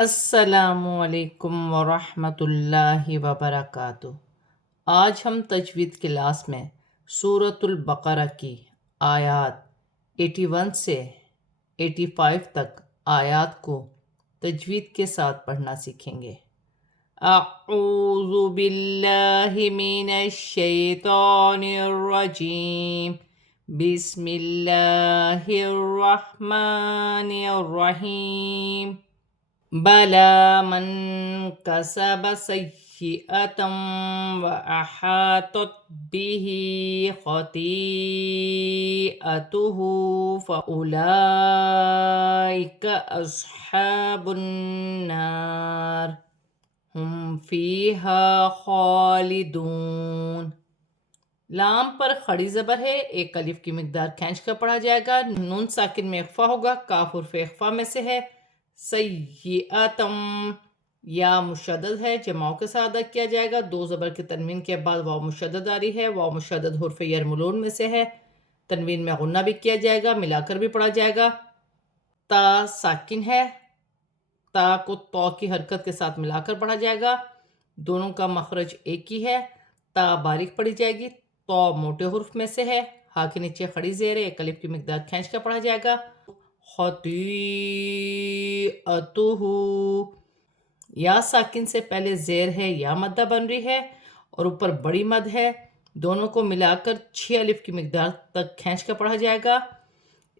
السلام علیکم ورحمۃ اللہ وبرکاتہ۔ آج ہم تجوید کلاس میں سورۃ البقرہ کی آیات 81 سے 85 تک آیات کو تجوید کے ساتھ پڑھنا سیکھیں گے۔ اعوذ باللہ من الشیطان الرجیم، بسم اللہ الرحمن الرحیم۔ بَلَىٰ مَن كَسَبَ سَيِّئَةً وَأَحَاطَتْ بِهِ خَطِيئَتُهُ فَأُولَٰئِكَ أَصْحَابُ النَّارِ هُمْ فِيهَا خَالِدُونَ۔ لام پر خڑی زبر ہے، ایک الف کی مقدار کھینچ کر پڑھا جائے گا۔ نون ساکن میں اخفا ہوگا، کاف حرف اخفا میں سے ہے۔ سیئتم یا مشدد ہے، جماؤں کے ساتھ ادا کیا جائے گا۔ دو زبر کی تنوین کے بعد واو مشدد آ رہی ہے، واو مشدد حرف یرملون میں سے ہے۔ تنوین میں غنہ بھی کیا جائے گا، ملا کر بھی پڑھا جائے گا۔ تا ساکن ہے، تا کو تو کی حرکت کے ساتھ ملا کر پڑھا جائے گا۔ دونوں کا مخرج ایک ہی ہے، تا باریک پڑھی جائے گی، تو موٹے حرف میں سے ہے۔ ہا کے نیچے خڑی زیر ہے، ایک الف کی مقدار کھینچ کر پڑھا جائے گا۔ خطیئتہ، یا ساکن سے پہلے زیر ہے، یا مدہ بن رہی ہے اور اوپر بڑی مد ہے، دونوں کو ملا کر 6 الف کی مقدار تک کھینچ کر پڑھا جائے گا۔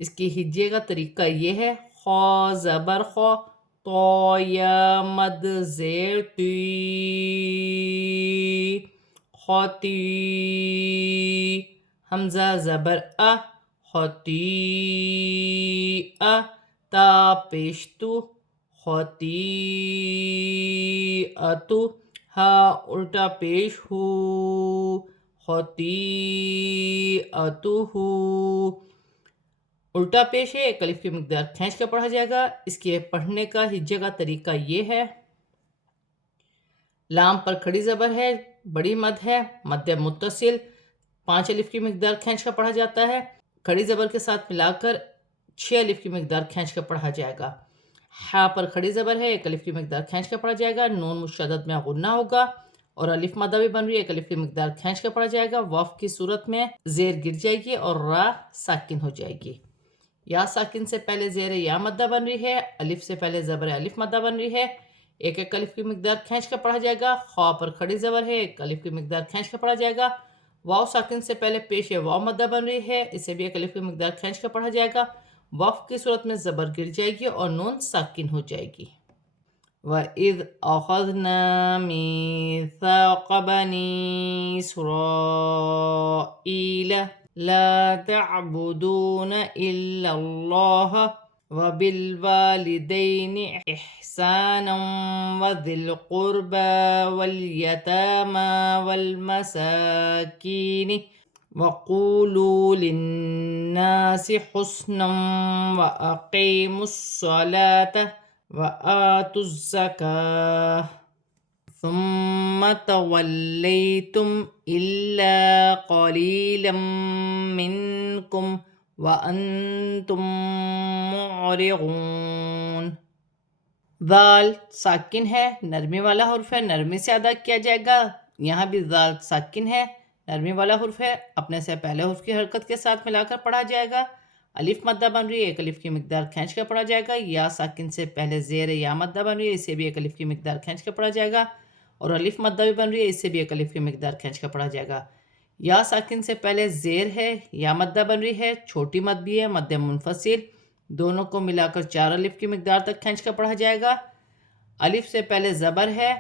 اس کی ہجے کا طریقہ یہ ہے، خو زبر خو، تو یا مد زیر تی، خطی، حمزہ زبر ا، خطیئہ، تا پیشتو، خطیئتو، ہا الٹا پیش ہو، خطیئتو، الٹا پیش ہے، ایک الف کی مقدار کھینچ کر پڑھا جائے گا۔ اس کے پڑھنے کا ہجے کا طریقہ یہ ہے، لام پر کھڑی زبر ہے، بڑی مد ہے، مد متصل، 5 الف کی مقدار کھینچ کر پڑھا جاتا ہے۔ کھڑی زبر کے ساتھ ملا کر 6 الف کی مقدار کھینچ کر پڑھا جائے گا۔ ہا پر کھڑی زبر ہے، ایک الف کی مقدار کھینچ کر پڑھا جائے گا۔ نون مشدد میں غنہ ہوگا اور الف مدہ بھی بن رہی ہے، ایک الف کی مقدار کھینچ کر پڑھا جائے گا۔ وقف کی صورت میں زیر گر جائے گی اور را ساکن ہو جائے گی۔ یا ساکن سے پہلے زیر یا مدہ بن رہی ہے، الف سے پہلے زبر الف مدہ بن رہی ہے، ایک ایک الف کی مقدار کھینچ کر پڑھا جائے گا۔ خوا پر کھڑی زبر ہے، ایک الف کی مقدار کھینچ کر پڑھا جائے گا۔ واو ساکن سے پہلے پیش واو مدہ بن رہی ہے، اسے بھی ایک الف کی مقدار کھینچ کر پڑھا جائے گا۔ وقف کی صورت میں زبر گر جائے گی اور نون ساکن ہو جائے گی۔ وَإِذْ أَخَذْنَا مِيثَاقَ بَنِي إِسْرَائِيلَ لَا تَعْبُدُونَ إِلَّا اللَّهَ وَبِالْوَالِدَيْنِ إِحْسَانًا وَذِي الْقُرْبَى وَالْيَتَامَى وَالْمَسَاكِينِ وَقُولُوا لِلنَّاسِ حُسْنًا وَأَقِيمُوا الصَّلَاةَ وَآتُوا الزَّكَاةَ ثُمَّ تَوَلَّيْتُمْ إِلَّا قَلِيلًا مِّنكُمْ وَأَنْتُمْ مُعْرِضُونَ۔ ذال ساکن ہے، نرمی والا حرف ہے، نرمی سے ادا کیا جائے گا۔ یہاں بھی ذال ساکن ہے، نرمی والا حرف ہے، اپنے سے پہلے حرف کی حرکت کے ساتھ ملا کر پڑھا جائے گا۔ الف مدہ بن رہی ہے، ایک الف کی مقدار کھینچ کر پڑھا جائے گا۔ یا ساکن سے پہلے زیر یا مدہ بن رہی ہے، اسے بھی ایک الف کی مقدار کھینچ کر پڑھا جائے گا۔ اور الف مدہ بھی بن رہی ہے، اسے بھی ایک الف کی مقدار کھینچ کر پڑھا جائے گا۔ یا ساکن سے پہلے زیر ہے، یا مدہ بن رہی ہے، چھوٹی مد بھی ہے، مد منفصل، دونوں کو ملا کر 4 الف کی مقدار تک کھینچ کر پڑھا جائے گا۔ الف سے پہلے زبر ہے،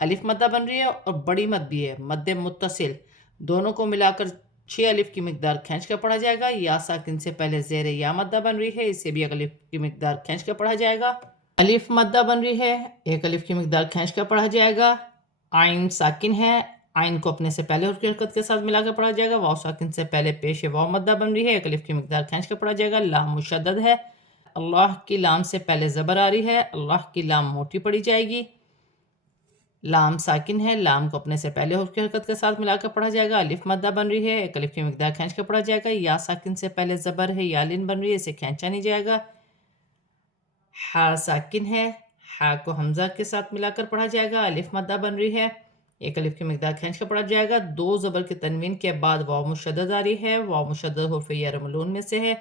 الف مدہ بن رہی ہے اور بڑی مد بھی ہے، مد متصل، دونوں کو ملا کر 6 الف کی مقدار کھینچ کر پڑھا جائے گا۔ یا ساکن سے پہلے زیر یا مدہ بن رہی ہے، اسے بھی ایک الف کی مقدار کھینچ کر پڑھا جائے گا۔ الف مدہ بن رہی ہے، ایک الف کی مقدار کھینچ کر پڑھا جائے گا۔ عین ساکن ہے، عین کو اپنے سے پہلے حرف کی حرکت کے ساتھ ملا کر پڑھا جائے گا۔ واو ساکن سے پہلے پیش واو مدہ بن رہی ہے، ایک الف کی مقدار کھینچ کر پڑھا جائے گا۔ لام مشدد ہے، اللہ کی لام سے پہلے زبر آ رہی ہے، اللہ کی لام موٹی پڑھی جائے گی۔ لام ساکن ہے، لام کو اپنے سے پہلے حرف کی حرکت کے ساتھ ملا کر پڑھا جائے گا۔ الف مدہ بن رہی ہے، ایک الف کی مقدار کھینچ کر پڑھا جائے گا۔ یا ساکن سے پہلے زبر ہے، یا لن بن رہی ہے، اسے کھینچا نہیں جائے گا۔ ہا ساکن ہے، ہا کو حمزہ کے ساتھ ملا کر پڑھا جائے گا، الف مدہ بن رہی ہے، ایک الف کی مقدار کھینچ کر پڑھا جائے گا، دو زبر کی تنوین کے بعد واو مشدد آ رہی ہے، واو مشدد حرف یرملون میں سے ہے،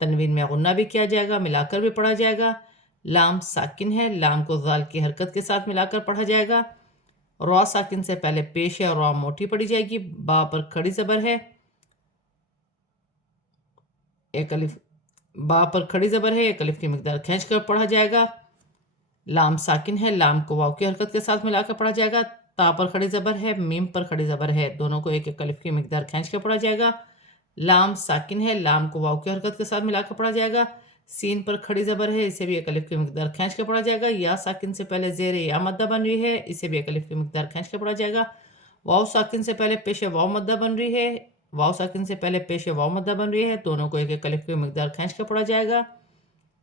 تنوین میں غنہ بھی کیا جائے گا، ملا کر بھی پڑھا جائے گا، لام ساکن ہے، لام کو ذال کی حرکت کے ساتھ ملا کر پڑھا جائے گا، را ساکن سے پہلے پیش ہے اور را موٹی پڑھی جائے گی، با پر کھڑی زبر ہے، ایک الف با پر کھڑی زبر ہے، ایک الف کی مقدار کھینچ کر پڑھا جائے گا، لام ساکن ہے، لام کو واو کی حرکت کے ساتھ ملا کر پڑھا جائے گا، تا پر کھڑی زبر ہے، میم پر کھڑی زبر ہے، دونوں کو ایک ایک الف کی مقدار کھینچ کر پڑھا جائے گا، لام ساکن ہے، لام کو واو کی حرکت کے ساتھ ملا کر پڑھا جائے گا، سین پر کھڑی زبر ہے، اسے بھی ایک الف کی مقدار کھینچ کر پڑھا جائے گا، یا ساکن سے پہلے زیر یا مدہ بن رہی ہے، اسے بھی ایک الف کی مقدار کھینچ کر پڑھا جائے گا، واو ساکن سے پہلے پیش واو مدہ بن رہی ہے، واو ساکن سے پہلے پیش واو مدہ بن رہی ہے، دونوں کو ایک ایک الف کی مقدار کھینچ کر پڑھا جائے گا،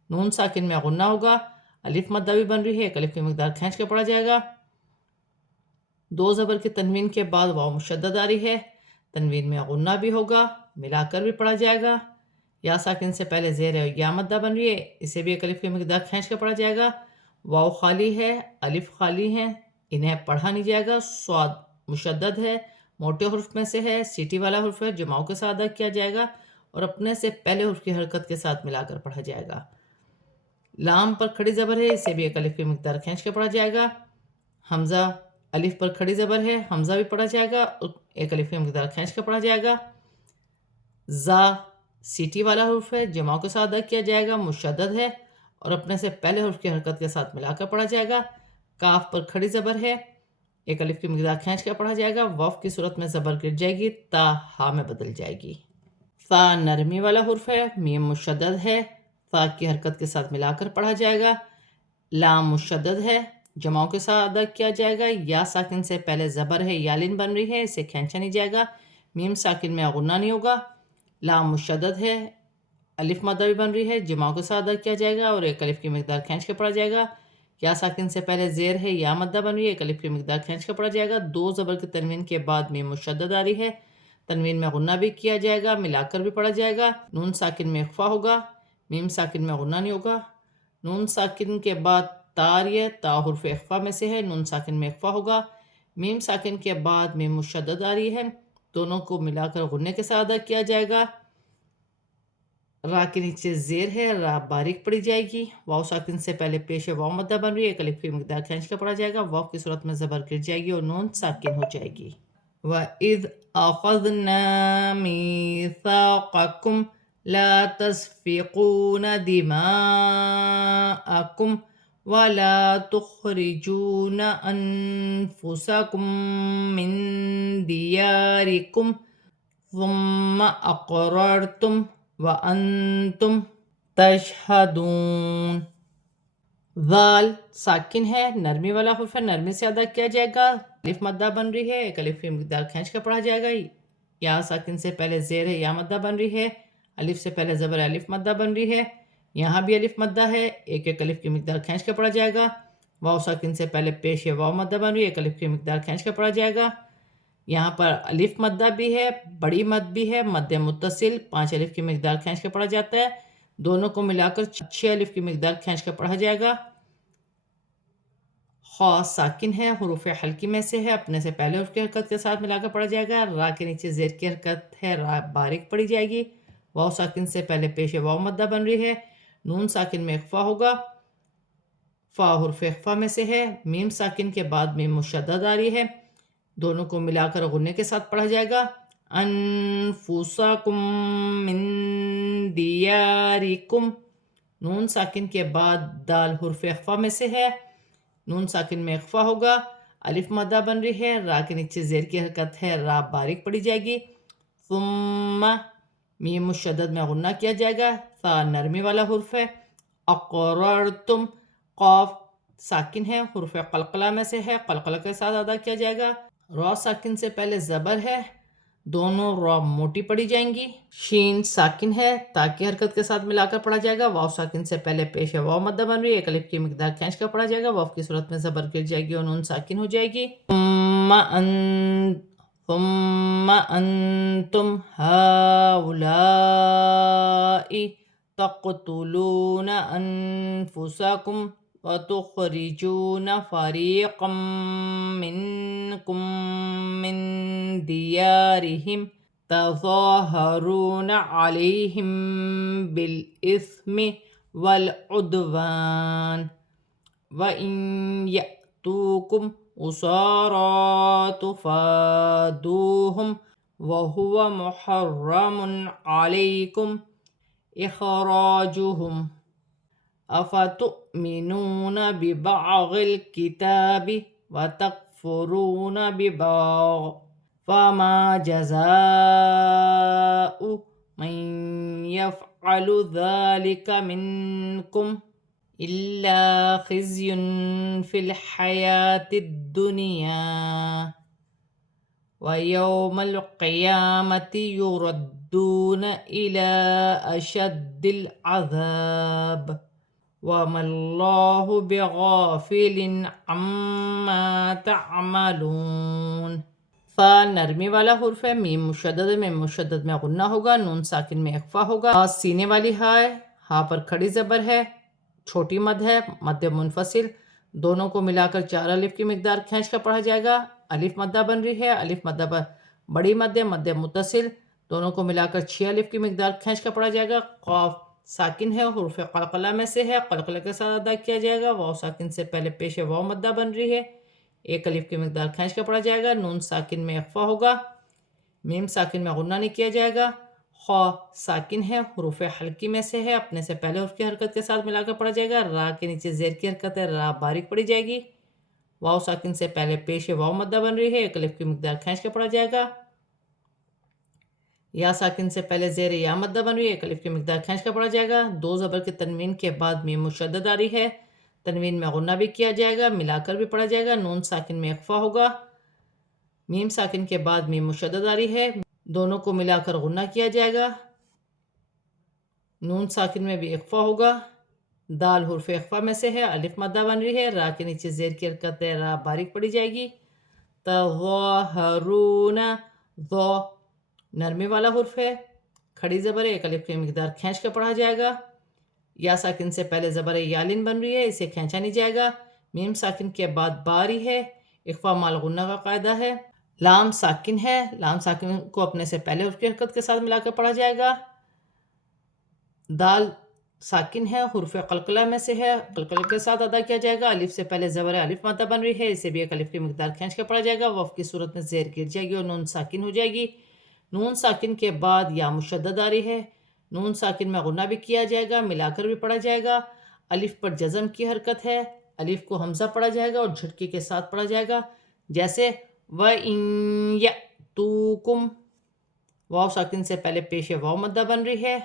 نون ساکن میں غنہ ہوگا، الف مدہ بھی بن رہی ہے، ایک الف کی مقدار کھینچ کے پڑھا جائے گا، دو زبر کی تنوین کے بعد واو مشدد آ رہی ہے، تنوین میں غنہ بھی ہوگا، ملا کر بھی پڑھا جائے گا، یا ساکن سے پہلے زیر یا مدہ بن رہی ہے، اسے بھی ایک الف کی مقدار کھینچ کے پڑھا جائے گا، واو خالی ہے، الف خالی ہے، انہیں پڑھا نہیں جائے گا، صاد مشدد ہے، موٹے حرف میں سے ہے، سیٹی والا حرف ہے، جماؤں کے ساتھ ادا کیا جائے گا اور اپنے سے پہلے حرف کی حرکت کے ساتھ ملا کر پڑھا جائے گا، لام پر کھڑی زبر ہے، اسے بھی ایک الف کی مقدار کھینچ کے پڑھا جائے گا، حمزہ الف پر کھڑی زبر ہے، حمزہ بھی پڑھا جائے گا، ایک الف کی مقدار کھینچ کے پڑھا جائے گا، زا سیٹی والا حرف ہے، جماؤں کے ساتھ ادا کیا جائے گا، مشدد ہے اور اپنے سے پہلے حرف کی حرکت کے ساتھ ملا کر پڑھا جائے گا، کاف پر کھڑی زبر ہے، ایک الف کی مقدار کھینچ کر پڑھا جائے گا، وف کی صورت میں زبر گر جائے گی، تا ہا میں بدل جائے گی، فا نرمی والا حرف ہے، میم مشدد ہے، فا کی حرکت کے ساتھ ملا کر پڑھا جائے گا، لام مشدد ہے، جماؤں کے ساتھ ادا کیا جائے گا، یا ساکن سے پہلے زبر ہے، یالین بن رہی ہے، اسے کھینچا نہیں جائے گا، میم ساکن میں غنہ نہیں ہوگا، لام مشدد ہے، الف مدہ بھی بن رہی ہے، جماؤں کے ساتھ ادا کیا جائے گا اور ایک الف کی مقدار کھینچ کے پڑھا جائے گا، یا ساکن سے پہلے زیر ہے، یا مدہ بن رہی ہے، ایک الف کی مقدار کھینچ کے پڑھا جائے گا، دو زبر کی تنوین کے بعد میم مشدد آ رہی ہے، تنوین میں غنہ بھی کیا جائے گا، ملا کر بھی پڑھا جائے گا، نون ساکن میں اخفا ہوگا، میم ساکن میں غنہ نہیں ہوگا، نون ساکن کے بعد تا آ رہی ہے، تا حرف اخفا میں سے ہے، نون ساکن میں اخفا ہوگا، میم ساکن کے بعد میم مشدد آ رہی ہے، دونوں کو ملا کر غنے کے ساتھ ادا کیا جائے گا، را کے نیچے زیر ہے، را باریک پڑھی جائے گی، واو ساکن سے پہلے پیش واو مدہ بن رہی ہے، ایک الف کی مقدار کھینچ کر پڑھا جائے گا، واو کی صورت میں زبر گر جائے گی اور نون ساکن ہو جائے گی، وَإِذْ أَخَذْنَا مِيثَاقَكُمْ لَا تَسْفِكُونَ دِمَاءَكُمْ وَلَا تُخْرِجُونَ أَنفُسَكُمْ مِنْ دِيَارِكُمْ ثُمَّ أَقْرَرْتُمْ وَأَنْتُمْ تَشْهَدُونَ، ذال ساکن ہے، نرمی والا حرف ہے، نرمی سے ادا کیا جائے گا، الف مدہ بن رہی ہے، ایک الف کی مقدار کھینچ کر پڑھا جائے گا، یا ساکن سے پہلے زیر ہے، یا مدہ بن رہی ہے، الف سے پہلے زبر الف مدہ بن رہی ہے، یہاں بھی الف مدہ ہے، ایک ایک الف کی مقدار کھینچ کر پڑھا جائے گا، واو ساکن سے پہلے پیش ہے، واو مدہ بن رہی ہے، ایک الف کی مقدار کھینچ کر پڑھا جائے گا، یہاں پر الف مدہ بھی ہے، بڑی مد بھی ہے، مد متصل 5 الف کی مقدار کھینچ کر پڑھا جاتا ہے، دونوں کو ملا کر 6 الف کی مقدار کھینچ کر پڑھا جائے گا، خا ساکن ہے، حروف حلقی میں سے ہے، اپنے سے پہلے حرف کی حرکت کے ساتھ ملا کر پڑھا جائے گا، را کے نیچے زیر کی حرکت ہے، را باریک پڑھی جائے گی، واو ساکن سے پہلے پیش واو مدہ بن رہی ہے، نون ساکن میں اخفا ہوگا، فا حرف اخفا میں سے ہے، میم ساکن کے بعد میم مشدد آ رہی ہے، دونوں کو ملا کر غنے کے ساتھ پڑھا جائے گا، انفسکم من دیارکم، نون ساکن کے بعد دال حرف اخفا میں سے ہے، نون ساکن میں اخفا ہوگا، الف مدہ بن رہی ہے، را کے نیچے زیر کی حرکت ہے، را باریک پڑھی جائے گی، ثم میم مشدد میں غنہ کیا جائے گا، ثا نرمی والا حرف ہے، اقررتم، قاف ساکن ہے، حرف قلقلہ میں سے ہے، قلقلہ کے ساتھ ادا کیا جائے گا، را ساکن سے پہلے زبر ہے، دونوں را موٹی پڑھی جائیں گی، شین ساکن ہے، تا کی حرکت کے ساتھ ملا کر پڑھا جائے گا، واو ساکن سے پہلے پیش ہے، واو مدہ بن رہی ہے، ایک الف کی مقدار کھینچ کر پڑھا جائے گا، واو کی صورت میں زبر گر جائے گی اور نون ساکن ہو جائے گی، ثم انتم هؤلاء تقتلون انفسکم وتخرجون فريقا منكم من ديارهم تظاهرون عليهم بالإثم والعدوان وإن يأتوكم أسارى تفادوهم وهو محرم عليكم إخراجهم أفتؤمنون ببعض الكتاب وتكفرون ببعض فما جزاء من يفعل ذلك منكم إلا خزي في الحياة الدنيا ويوم القيامة يردون إلى أشد العذاب وما الله بغافل عما تعملون. فا نرمی والا حرف ہے، میم مشدد میں غنہ ہوگا، نون ساکن میں اخفا ہوگا، سینے والی ہائے، ہاں پر کھڑی زبر ہے، چھوٹی مد ہے، مد منفصل، دونوں کو ملا کر 4 الف کی مقدار کھینچ کر پڑھا جائے گا۔ الف مدہ بن رہی ہے، الف مدہ بڑی مد متصل، دونوں کو ملا کر 6 الف کی مقدار کھینچ کر پڑھا جائے گا۔ قاف ساکن ہے، حروف قلقلہ میں سے ہے، قلقلہ کے ساتھ ادا کیا جائے گا۔ واو ساکن سے پہلے پیش واو مدہ بن رہی ہے، 1 الف کی مقدار کھینچ کر پڑھا جائے گا۔ نون ساکن میں اخفا ہوگا، میم ساکن میں غنہ نہیں کیا جائے گا۔ خا ساکن ہے، حروف حلقی میں سے ہے، اپنے سے پہلے حرف کی حرکت کے ساتھ ملا کر پڑھا جائے گا۔ را کے نیچے زیر کی حرکت ہے، را باریک پڑھی جائے گی۔ واو ساکن سے پہلے پیش واو مدہ بن رہی ہے، 1 الف کی مقدار کھینچ کے پڑھا جائے گا۔ یا ساکن سے پہلے زیر یا مدہ بن رہی ہے، 1 الف کی مقدار کھینچ کر پڑھا جائے گا۔ 2 زبر کے تنوین کے بعد میم مشدد آ رہی ہے، تنوین میں غنہ بھی کیا جائے گا، ملا کر بھی پڑھا جائے گا۔ نون ساکن میں اخفا ہوگا، میم ساکن کے بعد میم مشدد آ رہی ہے، دونوں کو ملا کر غنہ کیا جائے گا۔ نون ساکن میں بھی اخفا ہوگا، دال حرف اخفا میں سے ہے، الف مدہ بن رہی ہے، را کے نیچے زیر کی حرکت ہے، را باریک پڑھی جائے گی۔ تظاہرون، ذو نرمی والا حرف ہے، کھڑی زبر ہے، 1 الف کی مقدار کھینچ کر پڑھا جائے گا۔ یا ساکن سے پہلے زبر یالین بن رہی ہے، اسے کھینچا نہیں جائے گا۔ میم ساکن کے بعد باری ہے، اخفا مال غنہ کا قاعدہ ہے۔ لام ساکن ہے، لام ساکن کو اپنے سے پہلے حرف کی حرکت کے ساتھ ملا کر پڑھا جائے گا۔ دال ساکن ہے، حروف قلقلہ میں سے ہے، قلقلہ کے ساتھ ادا کیا جائے گا۔ الف سے پہلے زبر الف مدہ بن رہی ہے، اسے بھی 1 الف کی مقدار کھینچ کر پڑھا جائے گا۔ وف کی صورت میں زیر گر جائے گی اور نون ساکن ہو جائے گی۔ نون ساکن کے بعد یا مشدد آ رہی ہے، نون ساکن میں غنہ بھی کیا جائے گا، ملا کر بھی پڑھا جائے گا۔ الف پر جزم کی حرکت ہے، الف کو حمزہ پڑھا جائے گا اور جھٹکی کے ساتھ پڑھا جائے گا، جیسے وَإِن يَأْتُوكُمْ۔ واو ساکن سے پہلے پیش واو مدہ بن رہی ہے،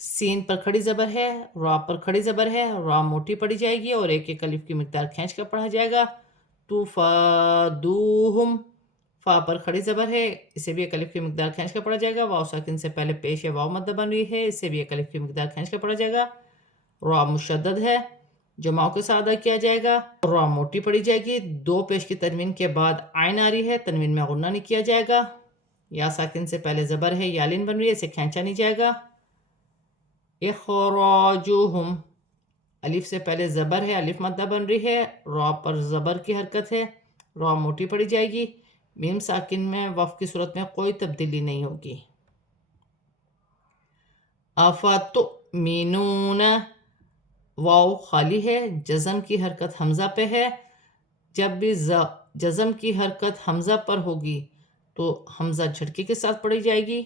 سین پر کھڑی زبر ہے، را پر کھڑی زبر ہے، را موٹی پڑھی جائے گی اور 1 الف کی مقدار کھینچ کر پڑھا جائے گا۔ تفادوہم، فا پر کھڑی زبر ہے، اسے بھی 1 الف کی مقدار کھینچ کر پڑھا جائے گا۔ واو ساکن سے پہلے پیش واو مدہ بن رہی ہے، اسے بھی 1 الف کی مقدار کھینچ کر پڑھا جائے گا۔ را مشدد ہے، جماؤں کے ساتھ ادا کیا جائے گا، را موٹی پڑھی جائے گی۔ 2 پیش کی تنوین کے بعد عین آ رہی ہے، تنوین میں غنہ نہیں کیا جائے گا۔ یا ساکن سے پہلے زبر ہے، یالین بن رہی ہے، اسے کھینچا نہیں جائے گا۔ اخراجوہم، الف سے پہلے زبر ہے، الف مدہ بن رہی ہے، را پر زبر کی حرکت ہے، را موٹی پڑھی جائے گی۔ میم ساکن میں وف کی صورت میں کوئی تبدیلی نہیں ہوگی۔ افتؤمنون، واو خالی ہے، جزم کی حرکت حمزہ پہ ہے، جب بھی جزم کی حرکت حمزہ پر ہوگی تو حمزہ جھٹکی کے ساتھ پڑھی جائے گی۔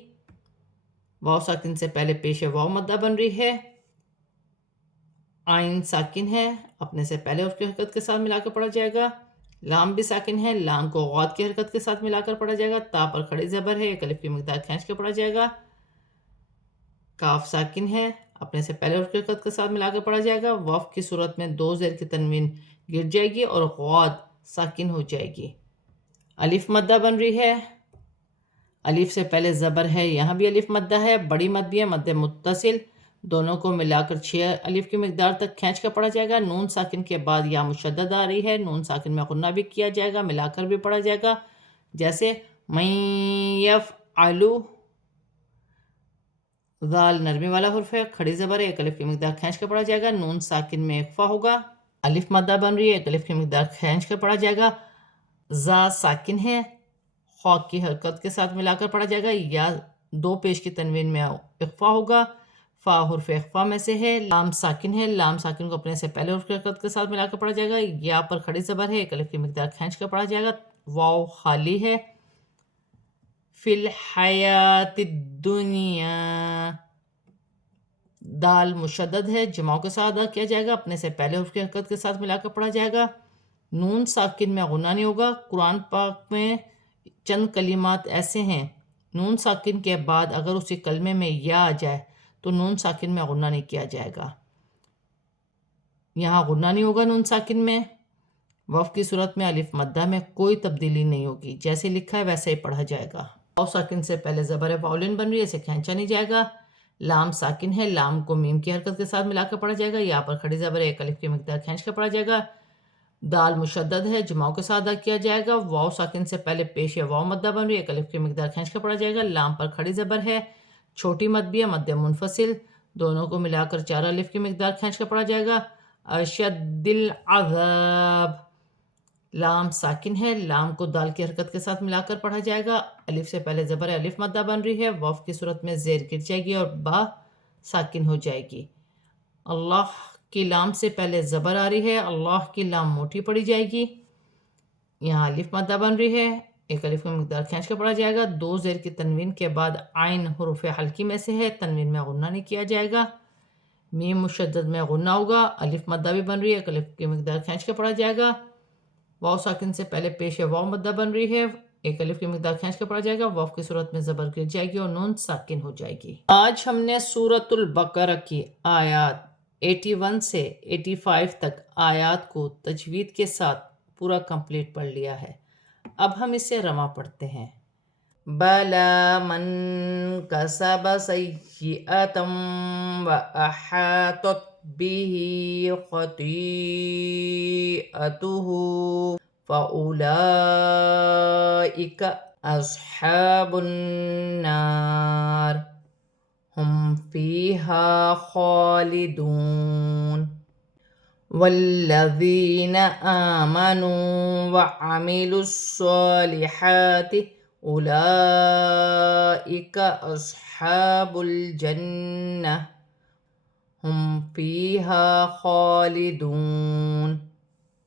واو ساکن سے پہلے پیش واو مدہ بن رہی ہے، عین ساکن ہے، اپنے سے پہلے حرف کی حرکت کے ساتھ ملا کر پڑھا جائے گا۔ لام بھی ساکن ہے، لام کو غوط کی حرکت کے ساتھ ملا کر پڑھا جائے گا۔ تا پر کھڑی زبر ہے، 1 الف کی مقدار کھینچ کے پڑھا جائے گا۔ کاف ساکن ہے، اپنے سے پہلے حرف کی حرکت کے ساتھ ملا کر پڑھا جائے گا۔ وف کی صورت میں 2 زیر کی تنوین گر جائے گی اور غوط ساکن ہو جائے گی۔ الف مدہ بن رہی ہے، الف سے پہلے زبر ہے، یہاں بھی الف مدہ ہے، بڑی مد بھی ہے، مد متصل، دونوں کو ملا کر 6 الف کی مقدار تک کھینچ کر پڑھا جائے گا۔ نون ساکن کے بعد یا مشدد آ رہی ہے، نون ساکن میں غنہ بھی کیا جائے گا، ملا کر بھی پڑھا جائے گا، جیسے من یفعل، ذال نرمی والا حرف ہے، کھڑی زبر ہے، ایک الف کی مقدار کھینچ کر پڑھا جائے گا، نون ساکن میں اخفا ہوگا، الف مدہ بن رہی ہے، ایک الف کی مقدار کھینچ کر پڑھا جائے گا، زا ساکن ہے، خا کی حرکت کے ساتھ ملا کر پڑھا جائے گا، یا دو پیش کی تنوین میں اخفا ہوگا، فا حرف اخفا میں سے ہے، لام ساکن ہے، لام ساکن کو اپنے سے پہلے حرف کی حرکت کے ساتھ ملا کر پڑھا جائے گا، یا پر کھڑی زبر ہے، ایک الف کی مقدار کھینچ کر پڑھا جائے گا، واو خالی ہے، فی الحیات الدنیا، دال مشدد ہے، جماؤں کے ساتھ ادا کیا جائے گا، اپنے سے پہلے حرف کی حرکت کے ساتھ ملا کر پڑھا جائے گا، نون ساکن میں غنہ نہیں ہوگا، قرآن پاک میں چند کلمات ایسے ہیں نون ساکن کے بعد اگر اسی کلمے میں یا آ جائے تو نون ساکن میں غنہ نہیں کیا جائے گا، یہاں غنہ نہیں ہوگا نون ساکن میں، وقف کی صورت میں الف مدہ میں کوئی تبدیلی نہیں ہوگی، جیسے لکھا ہے ویسے ہی پڑھا جائے گا، واو ساکن سے پہلے زبر فاولن بن رہی ہے، اسے کھینچا نہیں جائے گا، لام ساکن ہے، لام کو میم کی حرکت کے ساتھ ملا کر پڑھا جائے گا، یا پر کھڑی زبر ایک الف کی مقدار کھینچ کر پڑھا جائے گا، دال مشدد ہے، جماؤں کے ساتھ ادا کیا جائے گا، واو ساکن سے پہلے پیش واو مدہ بن رہی ہے، ایک الف کی مقدار کھینچ کر پڑھا جائے گا، لام پر کھڑی زبر ہے، چھوٹی مد بھی ہے، مد منفصل، دونوں کو ملا کر چار الف کی مقدار کھینچ کر پڑھا جائے گا، اشد العذاب، لام ساکن ہے، لام کو دال کی حرکت کے ساتھ ملا کر پڑھا جائے گا، الف سے پہلے زبر الف مدہ بن رہی ہے، وقف کی صورت میں زیر گر جائے گی اور با ساکن ہو جائے گی، اللہ کی لام سے پہلے زبر آ رہی ہے، اللہ کی لام موٹی پڑی جائے گی، یہاں الف مدہ بن رہی ہے، ایک الف کی مقدار کھینچ کر پڑھا جائے گا، دو زیر کی تنوین کے بعد عین حروف حلقی میں سے ہے، تنوین میں غنہ نہیں کیا جائے گا، میم مشدد میں غنہ ہوگا، الف مدہ بھی بن رہی ہے، ایک الف کی مقدار کھینچ کر پڑھا جائے گا، واو ساکن سے پہلے پیش واو مدہ بن رہی ہے، ایک الف کی مقدار کھینچ کر پڑھا جائے گا، وقف کی صورت میں زبر گر جائے گی اور نون ساکن ہو جائے گی۔ آج ہم نے سورۃ البقرہ کی آیات 81 سے 85 تک آیات کو تجوید کے ساتھ پورا کمپلیٹ پڑھ لیا ہے، اب ہم اسے رواں پڑھتے ہیں۔ بَلَىٰ مَن كَسَبَ سَيِّئَةً وَأَحَاطَتْ بِهِ خَطِيئَتُهُ فَأُولَٰئِكَ أَصْحَابُ النَّارِ هُمْ فِيهَا خَالِدُونَ وَالَّذِينَ آمَنُوا وَعَمِلُوا الصَّالِحَاتِ أُولَٰئِكَ أَصْحَابُ الْجَنَّةِ هُمْ فِيهَا خَالِدُونَ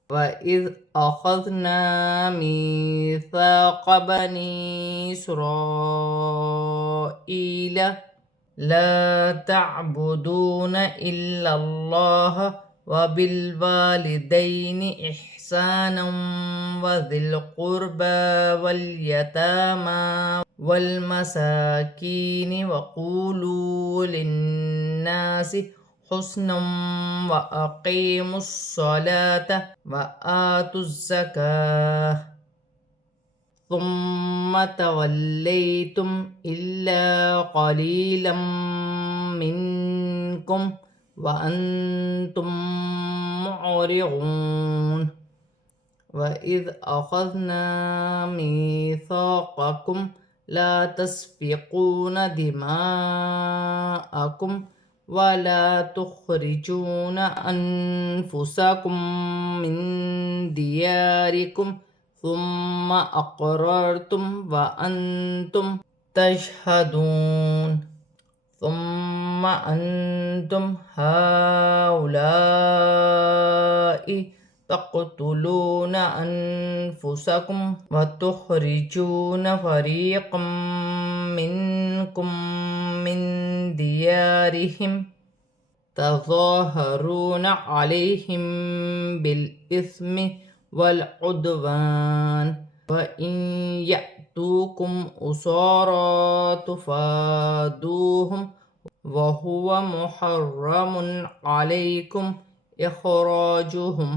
وَإِذْ أَخَذْنَا مِيثَاقَ بَنِي إِسْرَائِيلَ لَا تَعْبُدُونَ إِلَّا اللَّهَ وَبِالْوَالِدَيْنِ إِحْسَانًا وَذِي الْقُرْبَىٰ وَالْيَتَامَىٰ وَالْمَسَاكِينِ وَقُولُوا لِلنَّاسِ حُسْنًا وَأَقِيمُوا الصَّلَاةَ وَآتُوا الزَّكَاةَ ثُمَّ تَوَلَّيْتُمْ إِلَّا قَلِيلًا مِّنكُمْ وَأَنتُم مُّعْرِضُونَ وَإِذْ أَخَذْنَا مِيثَاقَكُمْ لَا تَسْفِكُونَ دِمَاءَكُمْ وَلَا تُخْرِجُونَ أَنفُسَكُم مِّن دِيَارِكُمْ ثُمَّ أَقْرَرْتُمْ وَأَنتُمْ تَشْهَدُونَ ثُمَّ أَنتُمْ هَٰؤُلَاءِ تَقْتُلُونَ أَنفُسَكُمْ وَتُخْرِجُونَ فَرِيقًا مِّنكُم مِّن دِيَارِهِمْ تَظَاهَرُونَ عَلَيْهِم بِالْإِثْمِ وَالْعُدْوَانِ وَإِن يَأْتُوكُمْ أُسَارَىٰ تُفَادُوهُمْ وَهُوَ مُحَرَّمٌ عَلَيْكُمْ إِخْرَاجُهُمْ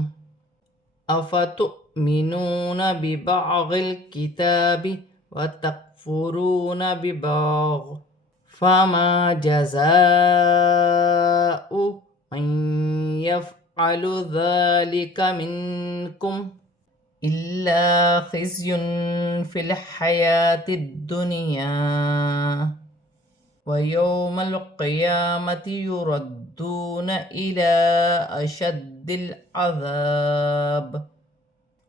أَفَتُؤْمِنُونَ بِبَعْضِ الْكِتَابِ وَتَكْفُرُونَ بِبَعْضٍ فَمَا جَزَاءُ مَن يَفْعَلُ ذَٰلِكَ مِنكُمْ إِلَّا خِزْيٌ فِي الْحَيَاةِ الدُّنْيَا وَيَوْمَ الْقِيَامَةِ يُرَدُّونَ إِلَى أَشَدِّ الْعَذَابِ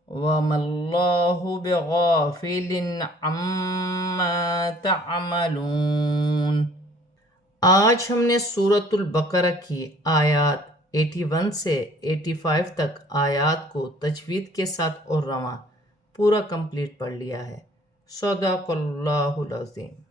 وَمَا اللَّهُ بِغَافِلٍ عَمَّا تَعْمَلُونَ۔ آج ہم نے سورۃ البقرہ کی آیات 81 سے 85 تک آیات کو تجوید کے ساتھ اور رواں پورا کمپلیٹ پڑھ لیا ہے۔ صدق اللہ العظیم۔